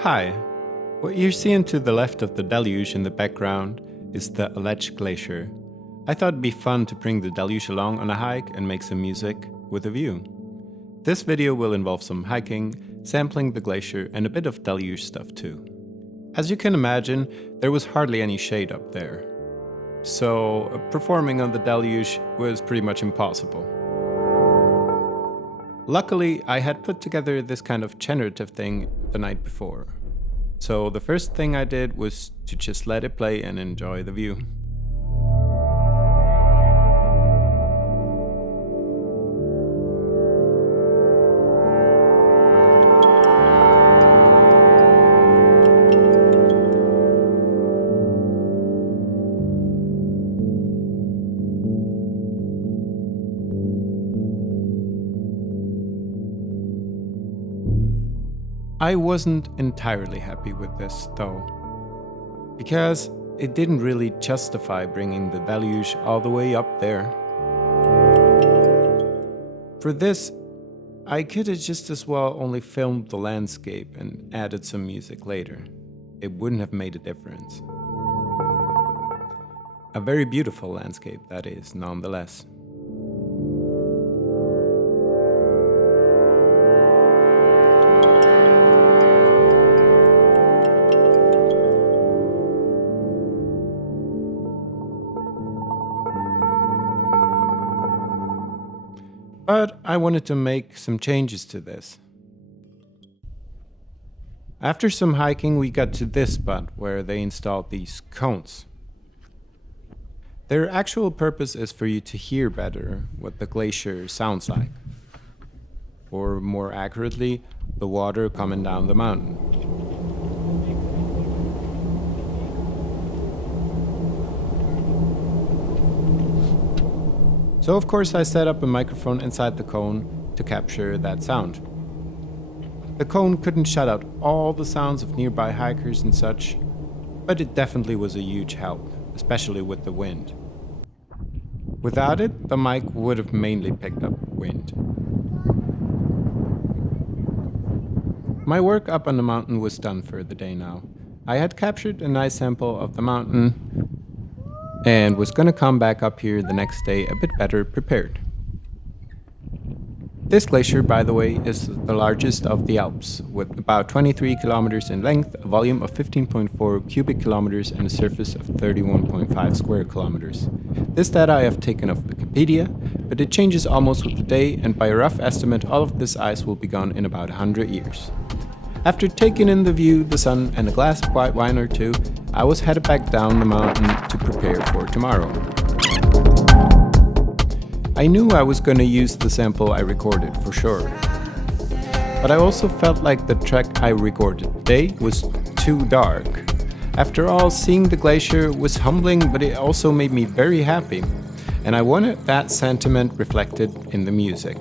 Hi, what you're seeing to the left of the deluge in the background is the Aletsch Glacier. I thought it'd be fun to bring the deluge along on a hike and make some music with a view. This video will involve some hiking, sampling the glacier, and a bit of deluge stuff too. As you can imagine, there was hardly any shade up there, so performing on the deluge was pretty much impossible. Luckily, I had put together this kind of generative thing the night before. So the first thing I did was to just let it play and enjoy the view. I wasn't entirely happy with this, though, because it didn't really justify bringing the deluge all the way up there. For this, I could have just as well only filmed the landscape and added some music later. It wouldn't have made a difference. A very beautiful landscape, that is, nonetheless. But I wanted to make some changes to this. After some hiking, we got to this spot where they installed these cones. Their actual purpose is for you to hear better what the glacier sounds like. Or more accurately, the water coming down the mountain. So of course I set up a microphone inside the cone to capture that sound. The cone couldn't shut out all the sounds of nearby hikers and such, but it definitely was a huge help, especially with the wind. Without it, the mic would have mainly picked up wind. My work up on the mountain was done for the day now. I had captured a nice sample of the mountain and was gonna come back up here the next day a bit better prepared. This glacier, by the way, is the largest of the Alps, with about 23 kilometers in length, a volume of 15.4 cubic kilometers, and a surface of 31.5 square kilometers. This data I have taken off Wikipedia, but it changes almost with the day, and by a rough estimate, all of this ice will be gone in about 100 years. After taking in the view, the sun, and a glass of white wine or two, I was headed back down the mountain to prepare for tomorrow. I knew I was going to use the sample I recorded for sure, but I also felt like the track I recorded today was too dark. After all, seeing the glacier was humbling, but it also made me very happy, and I wanted that sentiment reflected in the music.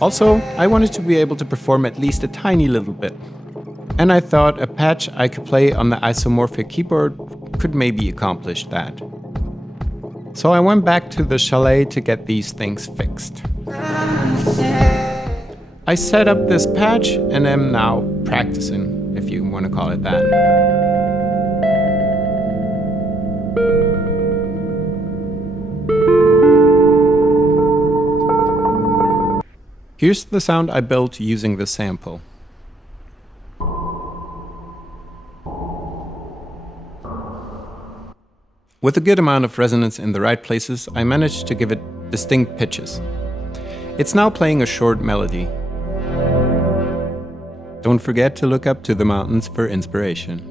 Also, I wanted to be able to perform at least a tiny little bit. And I thought a patch I could play on the isomorphic keyboard could maybe accomplish that. So I went back to the chalet to get these things fixed. I set up this patch and am now practicing, if you want to call it that. Here's the sound I built using the sample. With a good amount of resonance in the right places, I managed to give it distinct pitches. It's now playing a short melody. Don't forget to look up to the mountains for inspiration.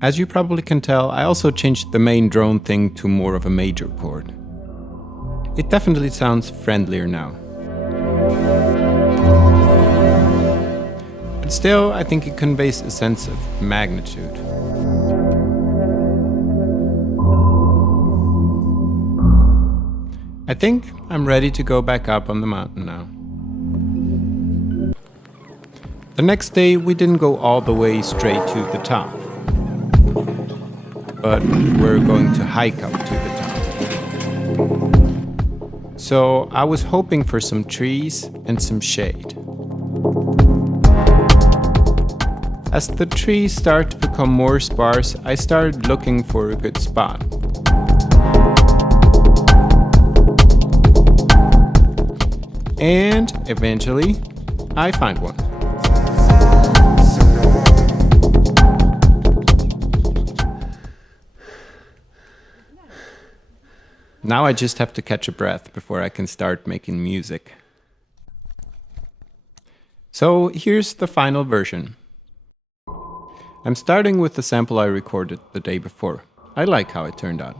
As you probably can tell, I also changed the main drone thing to more of a major chord. It definitely sounds friendlier now. But still, I think it conveys a sense of magnitude. I think I'm ready to go back up on the mountain now. The next day, we didn't go all the way straight to the top, but we're going to hike up to the top. So I was hoping for some trees and some shade. As the trees start to become more sparse, I started looking for a good spot. And eventually, I find one. Now I just have to catch a breath before I can start making music. So here's the final version. I'm starting with the sample I recorded the day before. I like how it turned out.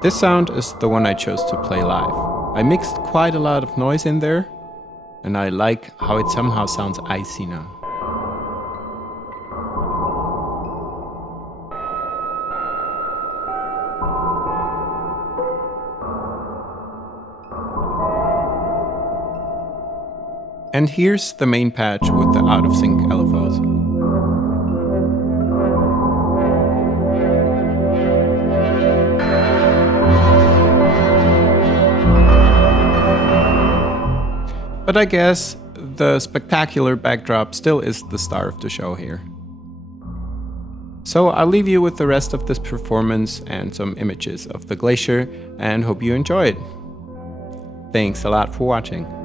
This sound is the one I chose to play live. I mixed quite a lot of noise in there, and I like how it somehow sounds icy now. And here's the main patch with the out-of-sync LFOs. But I guess the spectacular backdrop still is the star of the show here. So I'll leave you with the rest of this performance and some images of the glacier and hope you enjoy it. Thanks a lot for watching.